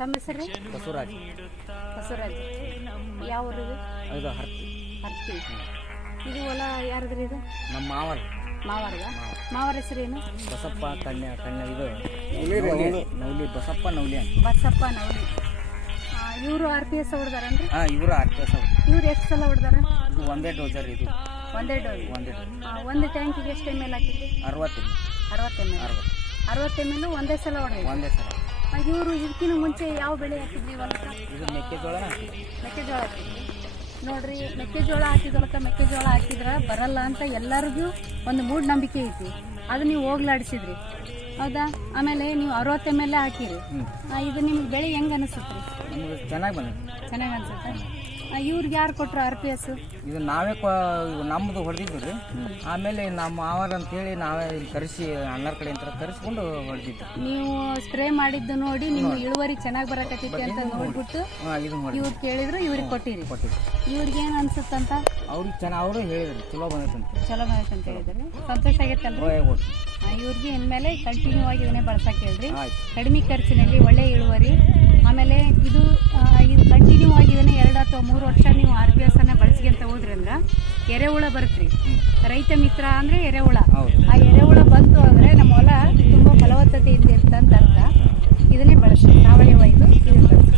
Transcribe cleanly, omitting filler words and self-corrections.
ತಮ್ಮ ಹೆಸರು? ಬಸವರಾಜ್. ಬಸವರಾಜ್. ಯಾವ ಊರಿದು? ಇದು ಹರ್ತಿ. ಹರ್ತಿ. ಇದು ಹೊಲ ಯಾರದ್ರಿ? ಇದು ನಮ್ಮ ಮಾವರ. ಮಾವಾರ್ಗ? ಮಾವರ ಹೆಸರೇನು? ಬಸಪ್ಪ ಕನ್ಯ ಇದು ನೌಲಿ. ಬಸಪ್ಪ ನೌಲಿ ಅಂತ. ಬಸಪ್ಪ ನೌಲಿ. ಇವರು RPS ಹೊಡೆದಾರನ್ರಿ? ಇವರು RPS. ಇವ್ರು ಎಷ್ಟು ಸಲ ಹೊಡೆದಾರ? ಇದು ಒಂದೇ ಡೋಸರ್. ಇದು ಒಂದೇ ಡೋಸ್. ಒಂದು ಟ್ಯಾಂಕಿಗೆ ಎಷ್ಟು ml ಹಾಕಿದ್ರಿ? 60 ml. 60 ml ಒಂದೇ ಸಲ ಹೊಡೆದ್ರಿ? ಒಂದೇ ಸಲ. ಇವರು ಇದಕ್ಕಿಂತ ಮುಂಚೆ ಯಾವ ಬೆಳೆ ಹಾಕಿದ್ರಿ ಹೊಲಕ್ಕೆ? ಇದು ಮೆಕ್ಕೆಜೋಳ. ಮೆಕ್ಕೆಜೋಳ ಹಾಕಿದ್ರಿ. ನೋಡ್ರಿ, ಮೆಕ್ಕೆಜೋಳ ಹಾಕಿದೊಳಕ ಮೆಕ್ಕೆಜೋಳ ಹಾಕಿದ್ರೆ ಬರಲ್ಲ ಅಂತ ಎಲ್ಲರಿಗೂ ಒಂದು ಮೂಢನಂಬಿಕೆ ಐತಿ. ಅದು ನೀವು ಹೋಗ್ಲಾಡಿಸಿದ್ರಿ, ಹೌದಾ? ಆಮೇಲೆ ನೀವು 60 ml ಹಾಕಿರಿ. ಇದು ನಿಮ್ಗೆ ಬೆಳೆ ಹೆಂಗೆ ಅನಿಸುತ್ತೆ? ನಮ್ಗೆ ಚೆನ್ನಾಗಿ ಬಂದಿದೆ. ಚೆನ್ನಾಗಿ ಅನ್ಸುತ್ತೆ. ಇವ್ರಿಗೆ ಯಾರು ಕೊಟ್ಟರು RPS? ಇದು ನಾವೇ ನಮ್ಮದು ಹೊಡೆದಿದ್ದು ರೀ. ಆಮೇಲೆ ನಮ್ಮ ಮಾವರ್ ಅಂತೇಳಿ ನಾವೇ ತರಿಸಿ ಅಣ್ಣರ ಕಡೆ ಅಂತ ತರಿಸ್ಕೊಂಡು ಹೊಡೆದಿದ್ದು. ನೀವು ಸ್ಪ್ರೇ ಮಾಡಿದ್ದು ನೋಡಿ ನಿಮ್ಮ ಇಳುವರಿ ಚೆನ್ನಾಗಿ ಬರಕತ್ತೈತಿ ಅಂತ ನೋಡ್ಬಿಟ್ಟು ಇವ್ರು ಕೇಳಿದ್ರು, ಇವ್ರಿಗೆ ಕೊಟ್ಟಿರಿ. ಇವ್ರಿಗೆ ಏನು ಅನ್ಸುತ್ತಂತ? ಅವ್ರಿಗೆ ಅವರು ಹೇಳಿದ್ರು ಚಲೋ ಬಂದೈತಂತ. ಚಲೋ ಬಂದೈತೆ ಅಂತ ಹೇಳಿದ್ರು. ಸಂತೋಷ ಆಗೈತಲ್ರಿ? ಇವ್ರಿಗೆ ಇನ್ಮೇಲೆ ಕಂಟಿನ್ಯೂ ಆಗಿ ಇದನ್ನೇ ಬಳಸಕ್ಕೆ ಹೇಳ್ರಿ. ಕಡಿಮೆ ಖರ್ಚಿನಲ್ಲಿ ಒಳ್ಳೆ ಇಳುವರಿ. ಆಮೇಲೆ ಇದು ಕಂಟಿನ್ಯೂ ಆಗಿ ಇದನ್ನೇ 2 ಅಥವಾ 3 ವರ್ಷ ನೀವು RPS ಅನ್ನ ಬಳಸ್ಕೊಂತ ಹೋದ್ರಿ ಅಂದ್ರೆ ಎರೆಹುಳ ಬರುತ್ತೆ. ರೈತ ಮಿತ್ರ ಅಂದ್ರೆ ಎರೆಹುಳ. ಆ ಎರೆಹುಳ ಬಂತು ಅಂದ್ರೆ ನಮ್ಮ ಹೊಲ ತುಂಬಾ ಫಲವತ್ತತೆಯಿಂದ ಇರ್ತಂತ ಅರ್ಥ. ಇದನ್ನೇ ಬಳಸಿ ಸಾವಯವ ಇದನ್ನ ಬಳಸಿ.